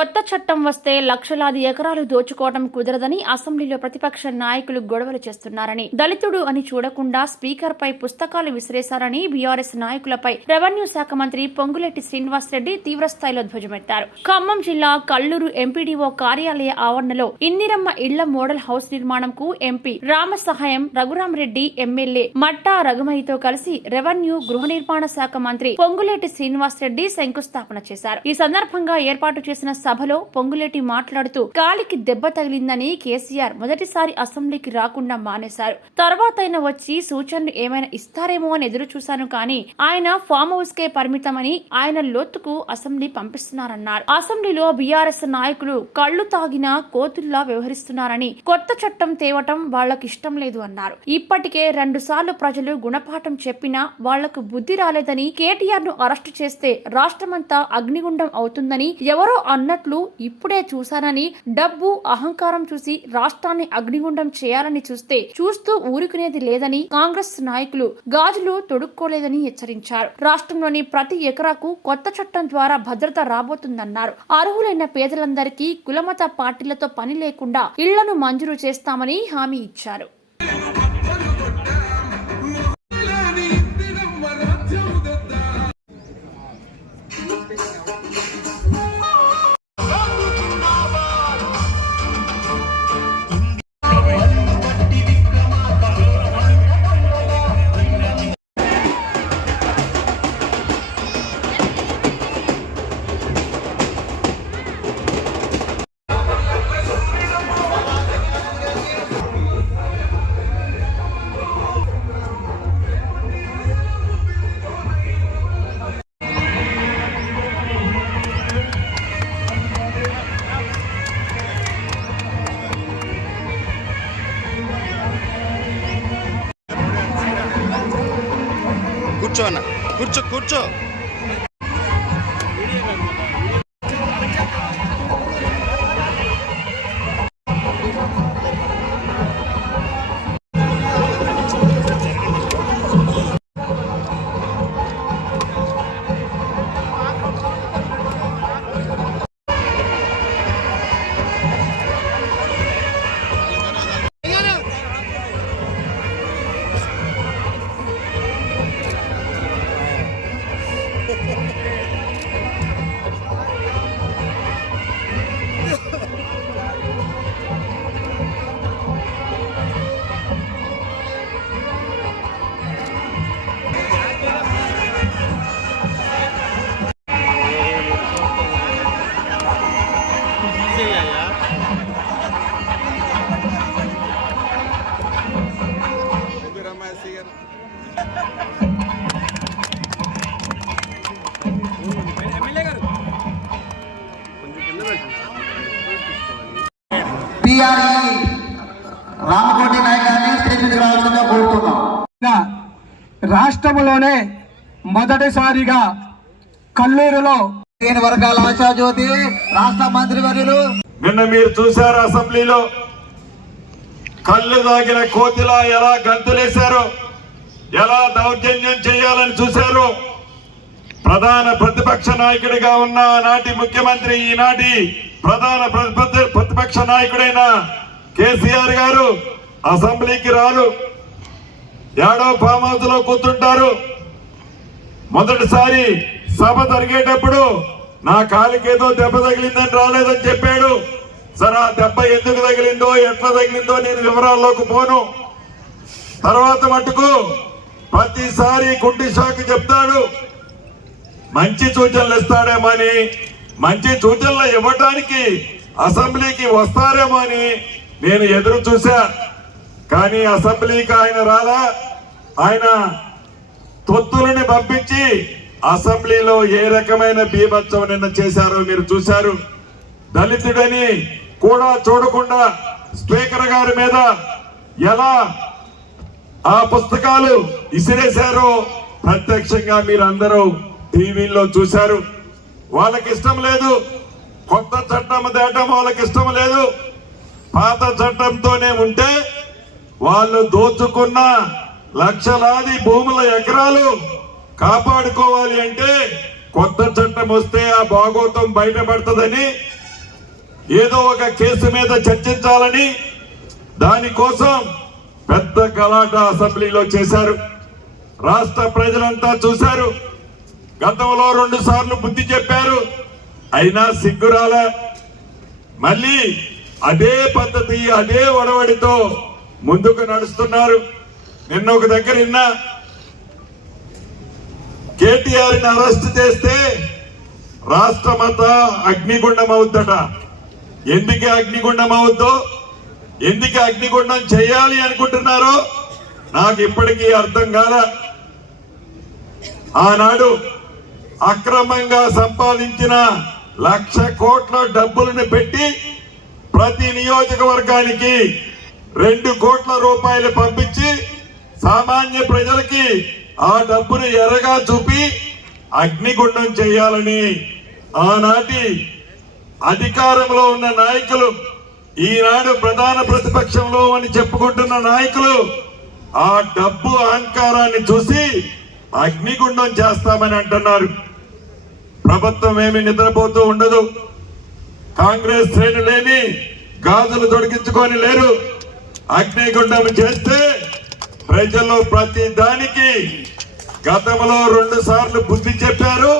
కొత్త చట్టం వస్తే లక్షలాది ఎకరాలు దోచుకోవడం కుదరదని అసెంబ్లీలో ప్రతిపక్ష నాయకులు గొడవలు చేస్తున్నారని, దళితుడు అని చూడకుండా స్పీకర్ పై పుస్తకాలు విసిరేశారని బీఆర్ఎస్ నాయకులపై రెవెన్యూ శాఖ మంత్రి పొంగులేటి శ్రీనివాసరెడ్డి తీవ్రస్థాయిలో ధ్వజమెత్తారు. ఖమ్మం జిల్లా కల్లూరు ఎంపీడీఓ కార్యాలయ ఆవరణలో ఇందిరమ్మ ఇళ్ల మోడల్ హౌస్ నిర్మాణంకు ఎంపీ రామసహాయం రఘురామరెడ్డి, ఎమ్మెల్యే మట్టా రఘుమణితో కలిసి రెవెన్యూ గృహ నిర్మాణ శాఖ మంత్రి పొంగులేటి శ్రీనివాసరెడ్డి శంకుస్థాపన చేశారు. ఈ సందర్భంగా ఏర్పాటు చేసిన సభలో పొంగులేటి మాట్లాడుతూ కాలికి దెబ్బ తగిలిందని కేసీఆర్ మొదటిసారి అసెంబ్లీకి రాకుండా మానేశారు. తర్వాతైనా వచ్చి సూచనలు ఏమైనా ఇస్తారేమో అని ఎదురు చూశాను, కానీ ఆయన ఫామ్ హౌస్ కే పరిమితమని ఆయన లోతుకు అసెంబ్లీ పంపిస్తున్నారన్నారు. అసెంబ్లీలో బీఆర్ఎస్ నాయకులు కళ్లు తాగిన కోతుల్లా వ్యవహరిస్తున్నారని, కొత్త చట్టం తేవటం వాళ్లకు ఇష్టం లేదు అన్నారు. ఇప్పటికే 2 సార్లు ప్రజలు గుణపాఠం చెప్పినా వాళ్లకు బుద్ధి రాలేదని, కేటీఆర్ ను అరెస్టు చేస్తే రాష్ట్రమంతా అగ్నిగుండం అవుతుందని ఎవరో అన్నట్లు ఇప్పుడే చూశానని, డబ్బు అహంకారం చూసి రాష్ట్రాన్ని అగ్నిగుండం చేయాలని చూస్తూ ఊరుకునేది లేదని కాంగ్రెస్ నాయకులు గాజులు తొడుక్కోలేదని హెచ్చరించారు. రాష్ట్రంలోని ప్రతి ఎకరాకు కొత్త చట్టం ద్వారా భద్రత రాబోతుందన్నారు. అర్హులైన పేదలందరికీ కులమత పార్టీలతో పని లేకుండా ఇళ్లను మంజూరు చేస్తామని హామీ ఇచ్చారు. కూర్చో అన్న, కూర్చో. రామకోటి నాయకుడిని స్టేజ్ మీదకి రావాల్సిందిగా కోరుతున్నాం. రాష్ట్రంలోనే మొదటిసారిగా కల్లూరులో వర్గాల ఆశాజ్యోతి రాష్ట్ర మంత్రి వర్యులు నిన్న మీరు చూశారు. అసెంబ్లీలో కళ్ళు తాగిన కోతిలా ఎలా గంతులేశారో, ఎలా దౌర్జన్యం చేయాలని చూశారు. ప్రధాన ప్రతిపక్ష నాయకుడిగా ఉన్న ఆనాటి ముఖ్యమంత్రి, ఈనాటి ప్రధాన ప్రతిపక్ష నాయకుడైన కేసీఆర్ గారు అసెంబ్లీకి రారు, ఏడో ఫామ్ హౌస్ లో కూర్చుంటారు. మొదటిసారి సభ జరిగేటప్పుడు నా కాలికేదో దెబ్బ తగిలిందని రాలేదని చెప్పాడు. సరే, ఆ దెబ్బ ఎందుకు తగిలిందో, ఎట్లా తగిలిందో నేను వివరాల్లోకి పోను. తర్వాత మటుకు ప్రతిసారి గుండె షాక్ చెప్తాడు. మంచి సూచనలు ఇస్తాడేమో అని, మంచి సూచనలు ఇవ్వటానికి అసెంబ్లీకి వస్తారేమో అని నేను ఎదురు చూశా. కానీ అసెంబ్లీకి ఆయన రాలా. ఆయన తొత్తులని పంపించి అసెంబ్లీలో ఏ రకమైన బీభత్సం నిన్న చేశారో మీరు చూశారు. దళితుడని కూడా చూడకుండా స్పీకర్ గారి మీద ఎలా ఆ పుస్తకాలు ఇసిరేశారో ప్రత్యక్షంగా మీరందరూ టీవీలో చూశారు. వాళ్ళకి ఇష్టం లేదు, కొత్త చట్టం తేటం వాళ్ళకి ఇష్టం లేదు. పాత చట్టంతోనే ఉంటే వాళ్ళు దోచుకున్న లక్షలాది భూముల ఎకరాలు కాపాడుకోవాలి అంటే కొత్త చట్టం వస్తే ఆ భాగోతం బయటపడుతుందని ఏదో ఒక కేసు మీద చర్చించాలని దానికోసం పెద్ద గలాట అసెంబ్లీలో చేశారు. రాష్ట్ర ప్రజలంతా చూశారు. గతంలో 2 సార్లు బుద్ధి చెప్పారు, అయినా సిగ్గురాల. మళ్ళీ అదే పద్ధతి, అదే ఒడవడితో ముందుకు నడుస్తున్నారు. నిన్న ఒక దగ్గర విన్నా, కేటీఆర్ని అరెస్ట్ చేస్తే రాష్ట్రమంతా అగ్నిగుండం అవుద్దట. ఎందుకు అగ్నిగుండం అవుద్దో, ఎందుకు అగ్నిగుండం చేయాలి అనుకుంటున్నారో నాకు ఇప్పటికీ అర్థం కాల. ఆనాడు అక్రమంగా సంపాదించిన 1,00,000 కోట్ల డబ్బులను పెట్టి ప్రతి నియోజకవర్గానికి 2 కోట్ల రూపాయలు పంపించి సామాన్య ప్రజలకి ఆ డబ్బును ఎర్రగా చూపి అగ్నిగుండం చేయాలని ఆనాటి అధికారంలో ఉన్న నాయకులు, ఈనాడు ప్రధాన ప్రతిపక్షంలో అని చెప్పుకుంటున్న నాయకులు ఆ డబ్బు అహంకారాన్ని చూసి అగ్నిగుండం చేస్తామని అంటున్నారు. ప్రభుత్వం ఏమి నిద్రపోతూ ఉండదు. కాంగ్రెస్ శ్రేణులేమి గాజులు తొడిగించుకొని లేరు. అగ్నిగుండం చేస్తే ప్రజలు ప్రతి దానికి గతంలో 2 సార్లు బుద్ధి చెప్పారు,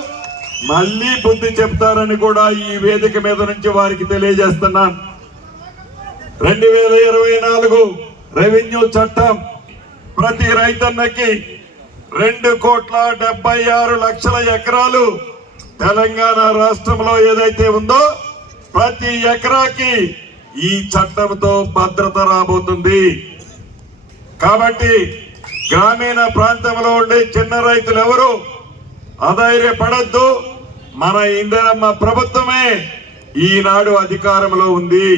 మళ్ళీ బుద్ధి చెప్తారని కూడా ఈ వేదిక మీద నుంచి వారికి తెలియజేస్తున్నాను. 2024 రెవెన్యూ చట్టం ప్రతి రైతన్నకి 2,76,00,000 ఎకరాలు తెలంగాణ రాష్ట్రంలో ఏదైతే ఉందో ప్రతి ఎకరాకి ఈ చట్టంతో భద్రత రాబోతుంది. కాబట్టి గ్రామీణ ప్రాంతంలో ఉండే చిన్న రైతులు ఎవరు అధైర్యపడద్దు. మన ఇందిరమ్మ ప్రభుత్వమే ఈనాడు అధికారంలో ఉంది.